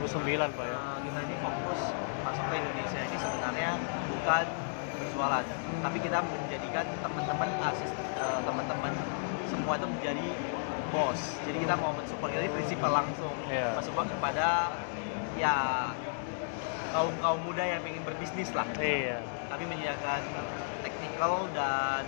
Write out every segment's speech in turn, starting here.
2009 Pak ya. Kita ini fokus masuk ke Indonesia ini sebenarnya bukan berjualan, tapi kita menjadikan teman-teman semua itu menjadi bos. Jadi kita mau mensupport, ini prinsipal langsung mensupport kepada ya kaum muda yang ingin berbisnis lah. Kami menyediakan technical dan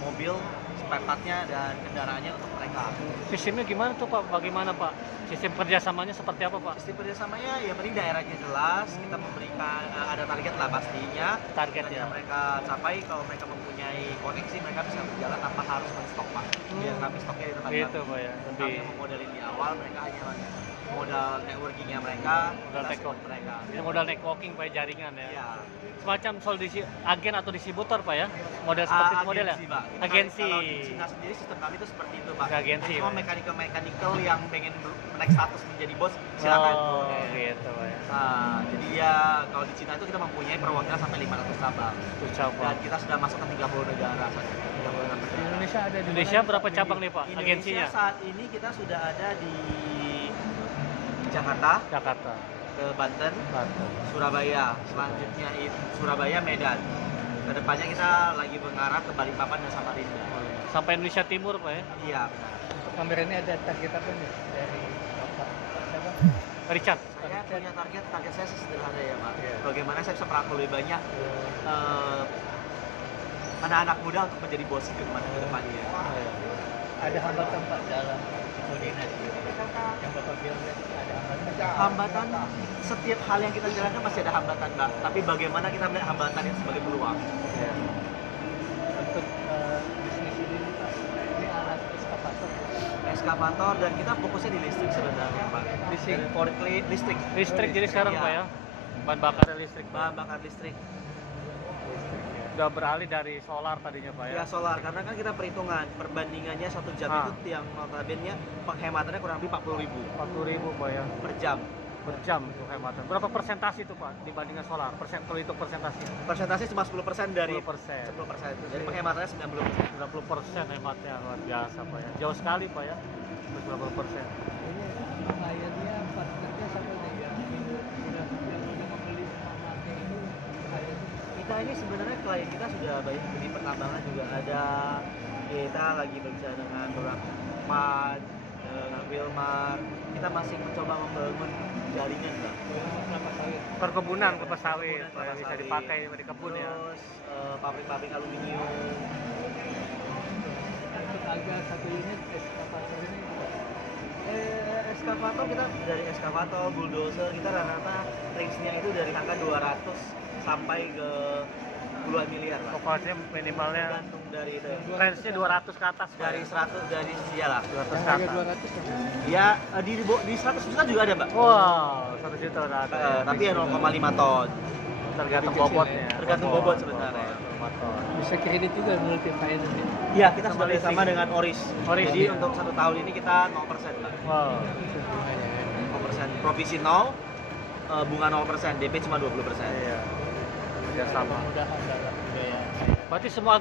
mobil, spare partnya dan kendaraannya untuk mereka. Sistemnya gimana tuh Pak? Bagaimana Pak? Sistem kerjasamanya seperti apa Pak? Sistem kerjasamanya ya penting daerahnya jelas, kita memberikan ada target lah pastinya. Targetnya mereka capai, kalau mereka mempunyai koneksi mereka bisa berjalan tanpa harus men-stok Pak. Biar kami stoknya di tempat gitu kami. Pak ya. Kami yang memodalin di awal, mereka hanya modal networkingnya mereka, mereka. Ini modal networking Pak, jaringan ya. Ya. Semacam agen atau distributor Pak ya, model seperti itu modelnya. Agensi. Kalau di Cina sendiri sistem kami itu seperti itu Pak. Agensi. Cuma mechanical yang pengen naik status menjadi bos silakan. Gitu Pak ya. Nah, jadi ya kalau di Cina itu kita mempunyai perwakilan sampai 500 cabang. Dan kita sudah masuk ke 30 negara saja. Di Indonesia ada di Indonesia berapa cabang nih Pak? Indonesia Agensinya? Saat ini kita sudah ada di Jakarta, ke Banten, Surabaya, selanjutnya itu Surabaya, Medan. Kedepannya kita lagi mengarah ke Balikpapan dan Samarinda. Sampai Indonesia Timur Pak ya? Iya benar. Untuk kamera ini ada target apa nih dari Bapak? Richard. Saya punya target saya sederhana ya Pak. Bagaimana saya bisa merangkul lebih banyak anak-anak muda untuk menjadi bos ke depannya. Ada hambatan Pak dalam koordinasi yang Bapak bilang ada hambatan. Setiap hal yang kita jalankan pasti ada hambatan Mbak, tapi bagaimana kita melihat hambatan itu sebagai peluang. Untuk bisnis ini Pak, ini alat eskavator dan kita fokusnya di listrik sebenarnya Pak. Listrik Jadi sekarang Pak ya, bahan bakar listrik. Udah beralih dari solar tadinya Pak ya? Ya solar, karena kan kita perhitungan perbandingannya 1 jam itu yang notabene penghematannya kurang lebih 40.000 Pak ya? Per jam untuk hematan. Berapa persentase itu Pak dibandingkan solar? Kalau itu persentase? Persentase cuma 10% dari 10%. Jadi penghematannya 90%. 90% hematnya, luar biasa Pak ya. Jauh sekali Pak ya, 90%. Ini bayarnya partnernya siapa nih yang sudah membeli pakai ini? Kita ini sebenarnya klien kita sudah banyak di pertambangan juga ada. Kita lagi berbicara dengan beberapa PAD, dengan Wilmar. Kita masih mencoba membangun jaringan Mbak. Perkebunan kelapa sawit yang bisa dipakai di kebun ya. Terus pabrik-pabrik aluminium. Untuk harga satu unit eskavator ini Eskavator kita dari eskavator, bulldozer kita rata-rata range-nya itu dari angka 200 sampai ke puluhan miliar Pak. Pokoknya minimalnya Tergantung dari itu. range-nya 200 ke atas Pak, Dari 100 dari iyalah. 200 ke harga atas. 200 Ya di 100 juta juga ada Mbak. Wow, 1 juta udah ada. Tapi ya 0,5 ton. Tergantung bobotnya. Tergantung bobot sebenarnya. bisa kredit juga multi finance ya? Iya, kita sudah Sama bersama dengan Oris. Jadi ya? untuk 1 tahun ini kita 0% Mbak. Wow. 0%. Provisi 0, bunga 0%, DP cuma 20%. Iya. Kerjasama. Mudah-mudahan dalam biaya Berarti semua